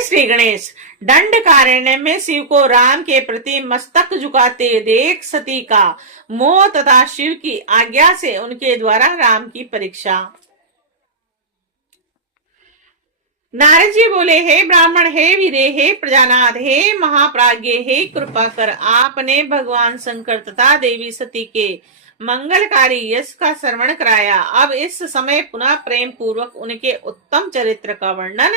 जय श्री गणेश। दंडकारण्य में शिव को राम के प्रति मस्तक झुकाते देख सती का मोह तथा शिव की आज्ञा से उनके द्वारा राम की परीक्षा। नारद जी बोले, हे ब्राह्मण, हे वीरे, हे प्रजानाथ, हे महाप्राज्ञ, हे कृपा कर, आपने भगवान शंकर तथा देवी सती के मंगलकारी यश का श्रवण कराया। अब इस समय पुनः प्रेम पूर्वक उनके उत्तम चरित्र का वर्णन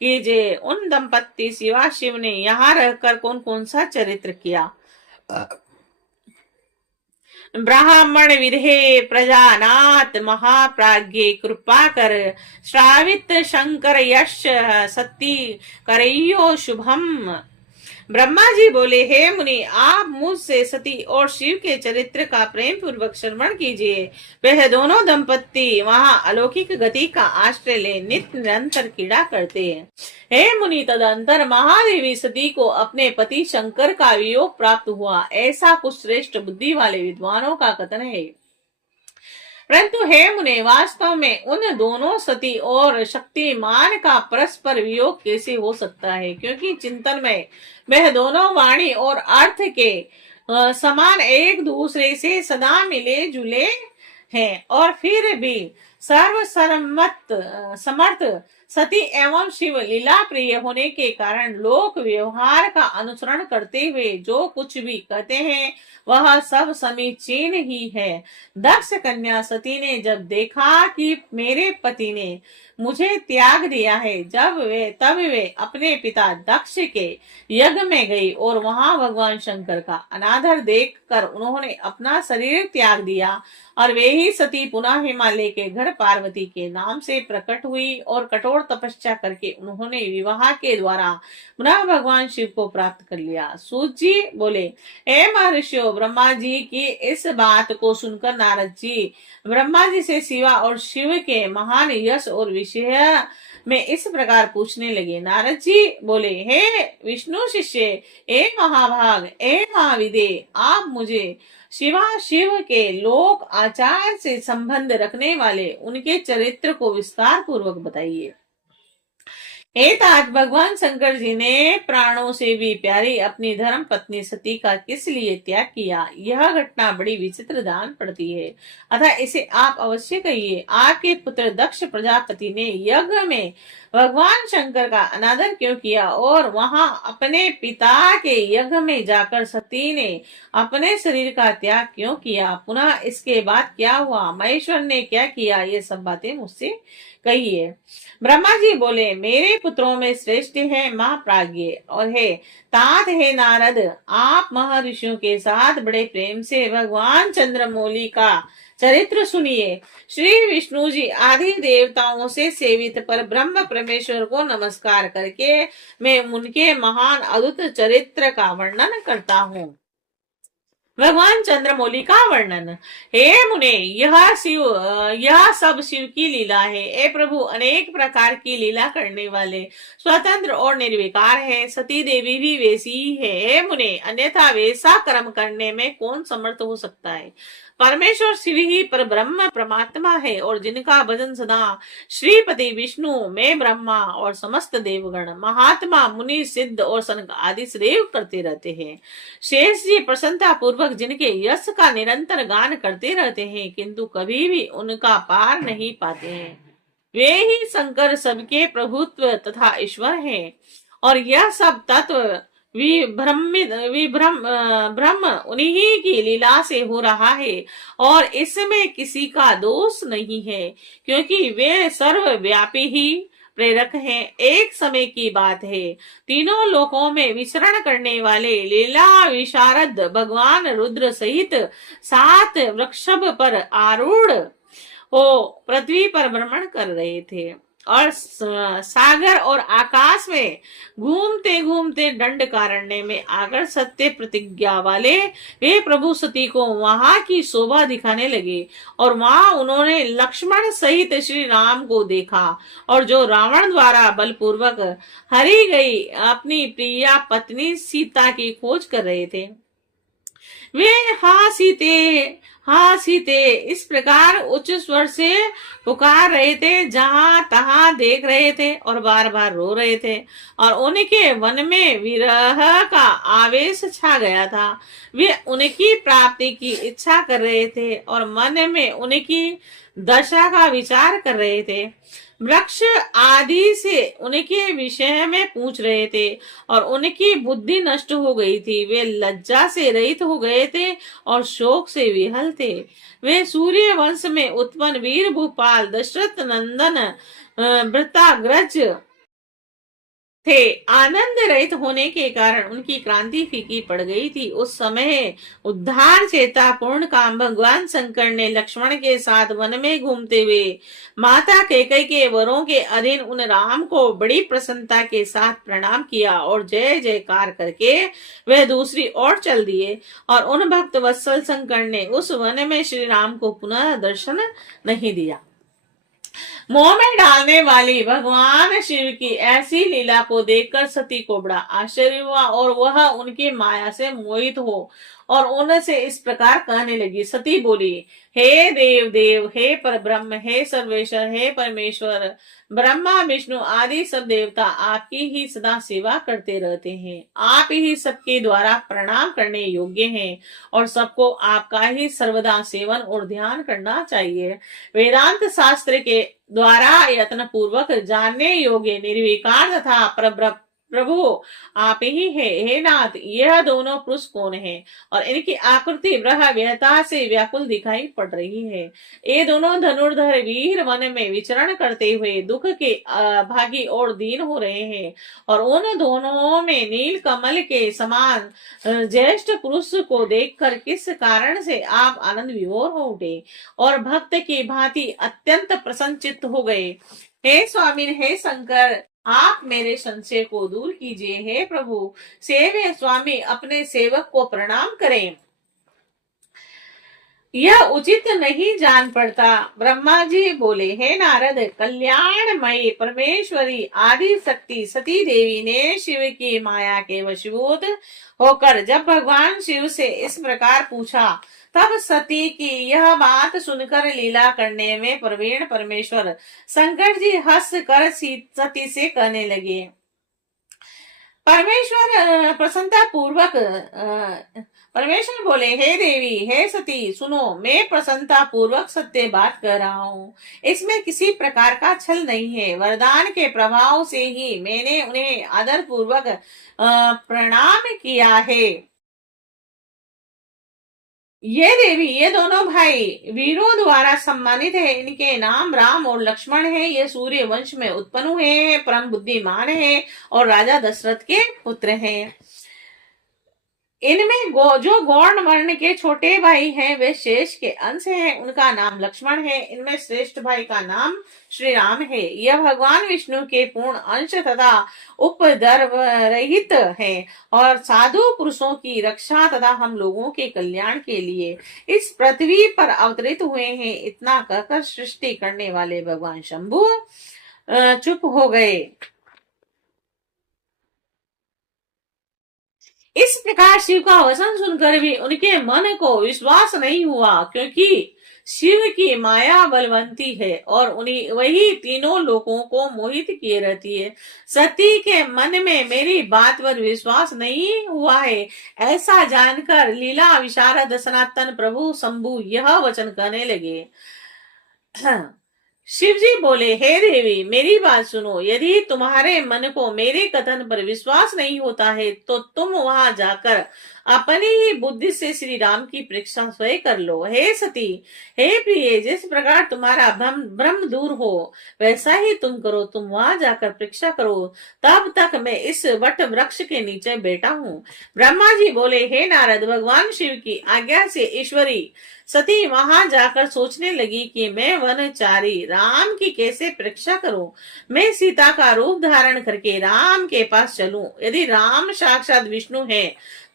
कीजिए। उन दंपत्ति शिवा शिव ने यहाँ रहकर कौन कौन सा चरित्र किया। ब्राह्मण विधे प्रजानाथ महाप्राज्ञ कृपा कर, श्रावित शंकर यश सती करैयो शुभम। ब्रह्मा जी बोले, हे मुनि, आप मुझसे सती और शिव के चरित्र का प्रेम पूर्वक श्रवण कीजिए। वह दोनों दंपत्ति वहां अलौकिक गति का आश्रय ले नित्य निरंतर क्रीड़ा करते हैं। हे मुनि, तदंतर महादेवी सती को अपने पति शंकर का वियोग प्राप्त हुआ, ऐसा कुछ श्रेष्ठ बुद्धि वाले विद्वानों का कथन है। परंतु हे मुने, वास्तव में उन दोनों सती और शक्तिमान का परस्पर वियोग कैसे हो सकता है, क्योंकि चिंतन में वह दोनों वाणी और अर्थ के समान एक दूसरे से सदा मिले जुले हैं, और फिर भी समर्थ सती एवं शिव लीला प्रिय होने के कारण लोक व्यवहार का अनुसरण करते हुए जो कुछ भी कहते हैं वह सब समीचीन ही है। दक्ष कन्या सती ने जब देखा कि मेरे पति ने मुझे त्याग दिया है, तब वे अपने पिता दक्ष के यज्ञ में गई और वहां भगवान शंकर का अनादर देखकर उन्होंने अपना शरीर त्याग दिया, और वे ही सती पुनः हिमालय के घर पार्वती के नाम से प्रकट हुई और कठोर तपस्या करके उन्होंने विवाह के द्वारा पुनः भगवान शिव को प्राप्त कर लिया। सूत जी बोले, हे महर्षियों, ब्रह्मा जी की इस बात को सुनकर नारद जी ब्रह्मा जी से शिवा और शिव के महान यश और विषय में इस प्रकार पूछने लगे। नारद जी बोले, हे विष्णु शिष्य, ए महाभाग, ए महाविदे, आप मुझे शिवा शिव के लोक आचार से संबंध रखने वाले उनके चरित्र को विस्तार पूर्वक बताइए। तात भगवान शंकर जी ने प्राणों से भी प्यारी अपनी धर्म पत्नी सती का किस लिए त्याग किया, यह घटना बड़ी विचित्र दान पड़ती है, अतः इसे आप अवश्य कहिए। आपके पुत्र दक्ष प्रजापति ने यज्ञ में भगवान शंकर का अनादर क्यों किया, और वहां अपने पिता के यज्ञ में जाकर सती ने अपने शरीर का त्याग क्यों किया, पुनः इसके बाद क्या हुआ, महेश्वर ने क्या किया, ये सब बातें मुझसे कहिए। ब्रह्मा जी बोले, मेरे पुत्रों में श्रेष्ठ है महाप्राज्ञ और है तात है नारद, आप महर्षियों के साथ बड़े प्रेम से भगवान चंद्रमौली का चरित्र सुनिए। श्री विष्णु जी आदि देवताओं से सेवित पर ब्रह्म परमेश्वर को नमस्कार करके मैं उनके महान अद्भुत चरित्र का वर्णन करता हूँ। भगवान चंद्रमौली का वर्णन। हे मुने, यह सब शिव की लीला है। ए प्रभु, अनेक प्रकार की लीला करने वाले, स्वतंत्र और निर्विकार है। सती देवी भी वैसी ही है। हे मुने, अन्यथा वैसा कर्म करने में कौन समर्थ हो सकता है। परमेश्वर शिव ही पर ब्रह्म परमात्मा है, और जिनका भजन सदा श्रीपति विष्णु में ब्रह्मा और समस्त देवगण, महात्मा, मुनि, सिद्ध और सनक आदि सदैव करते रहते हैं। शेष जी प्रसन्नता पूर्वक जिनके यश का निरंतर गान करते रहते हैं, किंतु कभी भी उनका पार नहीं पाते हैं। वे ही शंकर सबके प्रभुत्व तथा ईश्वर हैं, और यह सब तत्व ब्रह्म उन्हीं की लीला से हो रहा है, और इसमें किसी का दोष नहीं है, क्योंकि वे सर्वव्यापी ही प्रेरक हैं। एक समय की बात है, तीनों लोकों में विचरण करने वाले लीला विशारद भगवान रुद्र सहित 7 वृषभ पर आरूढ़ हो पृथ्वी पर भ्रमण कर रहे थे, और सागर और आकाश में घूमते घूमते दंडकारण्य में आकर सत्य प्रतिज्ञा वाले वे प्रभु सती को वहां की शोभा दिखाने लगे, और वहां उन्होंने लक्ष्मण सहित श्री राम को देखा, और जो रावण द्वारा बलपूर्वक हरी गई अपनी प्रिया पत्नी सीता की खोज कर रहे थे। वे हाँ सीते, हाँ सीते इस प्रकार उच्च स्वर से पुकार रहे थे, जहां तहां देख रहे थे और बार बार रो रहे थे। और उनके मन में विरह का आवेश छा गया था। वे उनकी प्राप्ति की इच्छा कर रहे थे और मन में उनकी दशा का विचार कर रहे थे। वृक्ष आदि से उनके विषय में पूछ रहे थे और उनकी बुद्धि नष्ट हो गई थी। वे लज्जा से रहित हो गए थे और शोक से विहल थे। वे सूर्य वंश में उत्पन्न वीर भूपाल दशरथ नंदन वृताग्रज थे। आनंद रहित होने के कारण उनकी क्रांति फीकी पड़ गई थी। उस समय उद्धार चेता पूर्ण काम भगवान शंकर ने लक्ष्मण के साथ वन में घूमते हुए माता कैकेयी के वरों के अधीन उन राम को बड़ी प्रसन्नता के साथ प्रणाम किया और जय जयकार करके वे दूसरी ओर चल दिए। और उन भक्त वत्सल शंकर ने उस वन में श्री राम को पुनः दर्शन नहीं दिया। मोह में डालने वाली भगवान शिव की ऐसी लीला को देखकर सती को बड़ा आश्चर्य हुआ और वह उनकी माया से मोहित हो और उनसे इस प्रकार कहने लगी। सती बोली, हे देव देव, हे पर ब्रह्म, हे सर्वेश्वर, हे परमेश्वर, ब्रह्मा विष्णु आदि सब देवता आपकी ही सदा सेवा करते रहते हैं। आप ही सबके द्वारा प्रणाम करने योग्य हैं और सबको आपका ही सर्वदा सेवन और ध्यान करना चाहिए। वेदांत शास्त्र के द्वारा यत्न पूर्वक जानने योग्य निर्विकार तथा प्रभु आप ही है। हे नाथ, यह दोनों पुरुष कौन है और इनकी आकृति ब्रह व्यथा से व्याकुल दिखाई पड़ रही है। ये दोनों धनुर्धर वीर वन में विचरण करते हुए दुख के भागी और दीन हो रहे हैं और उन दोनों में नील कमल के समान ज्येष्ठ पुरुष को देखकर किस कारण से आप आनंद विभोर हो उठे और भक्त की भांति अत्यंत प्रसन्नचित्त हो गए। हे स्वामी, हे शंकर, आप मेरे संशय को दूर कीजिए। हे प्रभु, सेवे स्वामी अपने सेवक को प्रणाम करें, यह उचित नहीं जान पड़ता। ब्रह्मा जी बोले, हे नारद, कल्याणमयी परमेश्वरी आदि शक्ति सती देवी ने शिव की माया के वशीभूत होकर जब भगवान शिव से इस प्रकार पूछा, तब सती की यह बात सुनकर लीला करने में प्रवीण परमेश्वर शंकर जी हंस कर सती से कहने लगे। परमेश्वर बोले, हे देवी, हे सती, सुनो, मैं प्रसन्नता पूर्वक सत्य बात कर रहा हूँ। इसमें किसी प्रकार का छल नहीं है। वरदान के प्रभाव से ही मैंने उन्हें आदर पूर्वक प्रणाम किया है। ये देवी, ये दोनों भाई वीरों द्वारा सम्मानित है। इनके नाम राम और लक्ष्मण है। ये सूर्य वंश में उत्पन्न हुए हैं, परम बुद्धिमान है और राजा दशरथ के पुत्र हैं। इनमें जो गौण वर्ण के छोटे भाई हैं वे शेष के अंश हैं, उनका नाम लक्ष्मण है। इनमें श्रेष्ठ भाई का नाम श्री राम है। यह भगवान विष्णु के पूर्ण अंश तथा उपद्रव रहित है और साधु पुरुषों की रक्षा तथा हम लोगों के कल्याण के लिए इस पृथ्वी पर अवतरित हुए हैं। इतना कहकर सृष्टि करने वाले भगवान शंभु चुप हो गए। इस प्रकार शिव का वचन सुनकर भी उनके मन को विश्वास नहीं हुआ, क्योंकि शिव की माया बलवंती है और उन्हीं वही तीनों लोगों को मोहित किए रहती है। सती के मन में मेरी बात पर विश्वास नहीं हुआ है, ऐसा जानकर लीला विशारद सनातन प्रभु शंभु यह वचन कहने लगे। शिव जी बोले, हे देवी, मेरी बात सुनो। यदि तुम्हारे मन को मेरे कथन पर विश्वास नहीं होता है तो तुम वहां जाकर अपनी ही बुद्धि से श्री राम की परीक्षा स्वयं कर लो। हे सती, हे प्रिय, जिस प्रकार तुम्हारा भ्रम दूर हो वैसा ही तुम करो। तुम वहां जाकर परीक्षा करो, तब तक मैं इस वट वृक्ष के नीचे बैठा हूँ। ब्रह्मा जी बोले, हे नारद, भगवान शिव की आज्ञा से ईश्वरी सती वहां जाकर सोचने लगी कि मैं वनचारी राम की कैसे परीक्षा करूं। मैं सीता का रूप धारण करके राम के पास चलूं। यदि राम साक्षात विष्णु है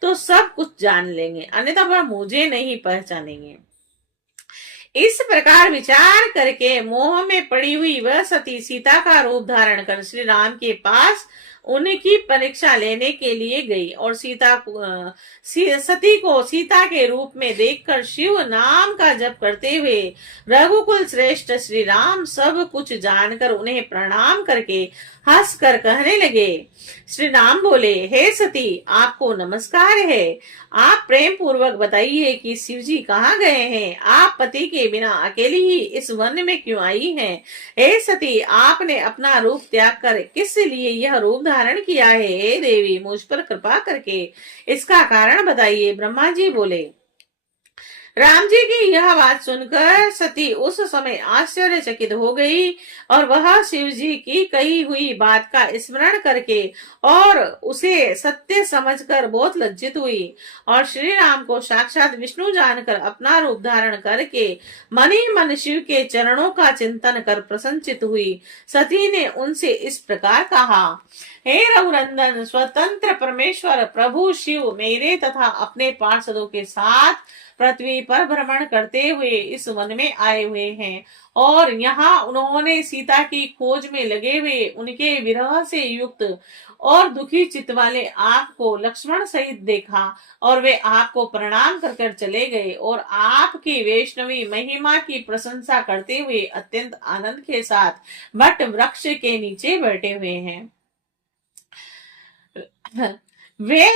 तो सब कुछ जान लेंगे, अन्यथा वह मुझे नहीं पहचानेंगे। इस प्रकार विचार करके मोह में पड़ी हुई वह सती सीता का रूप धारण कर श्री राम के पास उनकी परीक्षा लेने के लिए गई और सती को सीता के रूप में देखकर शिव नाम का जप करते हुए रघुकुल श्रेष्ठ श्री राम सब कुछ जानकर उन्हें प्रणाम करके हंस कर कहने लगे। श्री राम बोले, हे सती, आपको नमस्कार है। आप प्रेम पूर्वक बताइए कि शिव जी कहाँ गए हैं। आप पति के बिना अकेली ही इस वन में क्यों आई हैं? हे सती, आपने अपना रूप त्याग कर किस लिए यह रूप धारण किया है? हे देवी, मुझ पर कृपा करके इसका कारण बताइए। ब्रह्मा जी बोले, राम जी की यह बात सुनकर सती उस समय आश्चर्यचकित हो गई और वह शिव जी की कही हुई बात का स्मरण करके और उसे सत्य समझकर बहुत लज्जित हुई और श्री राम को साक्षात विष्णु जानकर अपना रूप धारण करके मन ही मन शिव के चरणों का चिंतन कर प्रसन्नचित हुई। सती ने उनसे इस प्रकार कहा, हे रघुनंदन, स्वतंत्र परमेश्वर प्रभु शिव मेरे तथा अपने पार्षदों के साथ पृथ्वी पर भ्रमण करते हुए इस वन में आए हुए हैं और यहाँ उन्होंने सीता की खोज में लगे हुए उनके विरह से युक्त और दुखी चित्त वाले आपको लक्ष्मण सहित देखा और वे आपको प्रणाम कर कर चले गए और आपकी वैष्णवी महिमा की प्रशंसा करते हुए अत्यंत आनंद के साथ वट वृक्ष के नीचे बैठे हुए हैं। वे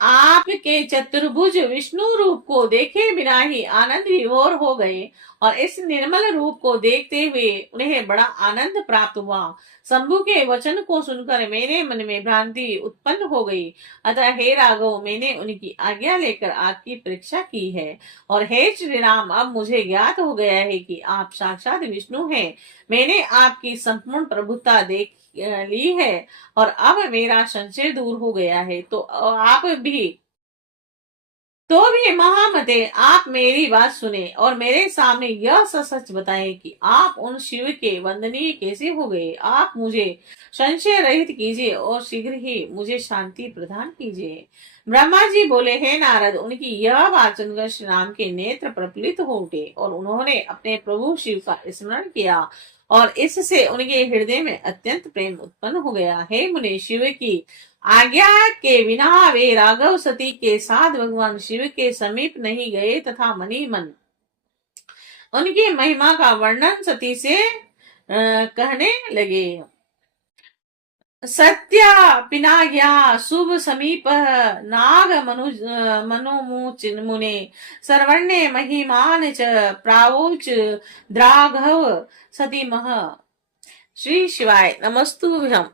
आपके चतुर्भुज विष्णु रूप को देखे बिना ही आनंद विभोर हो गए और इस निर्मल रूप को देखते हुए उन्हें बड़ा आनंद प्राप्त हुआ। शंभु के वचन को सुनकर मेरे मन में भ्रांति उत्पन्न हो गई, अतः हे राघव, मैंने उनकी आज्ञा लेकर आपकी परीक्षा की है और हे श्री राम, अब मुझे ज्ञात हो गया है कि आप साक्षात विष्णु हैं। मैंने आपकी संपूर्ण प्रभुता देख ली है और अब मेरा संशय दूर हो गया है। तो भी महामते, आप मेरी बात सुने और मेरे सामने यह सच बताएं कि आप उन शिव के वंदनीय कैसे हो गए। आप मुझे संशय रहित कीजिए और शीघ्र ही मुझे शांति प्रदान कीजिए। ब्रह्मा जी बोले, हे नारद, उनकी यह बात सुनकर श्री राम के नेत्र प्रफुल्लित हो उठे और उन्होंने अपने प्रभु शिव का स्मरण किया और इससे उनके हृदय में अत्यंत प्रेम उत्पन्न हो गया। हे मुने, शिव की आज्ञा के बिना वे राघव सती के साथ भगवान शिव के समीप नहीं गए तथा मनी मन उनकी महिमा का वर्णन सती से कहने लगे। सत्य पिनाज्ञा शुभ समीप नाग मुने सर्वण्य महिमान च प्रावोच द्राघव सती मह। श्री शिवाय नमस्तुभ्यम।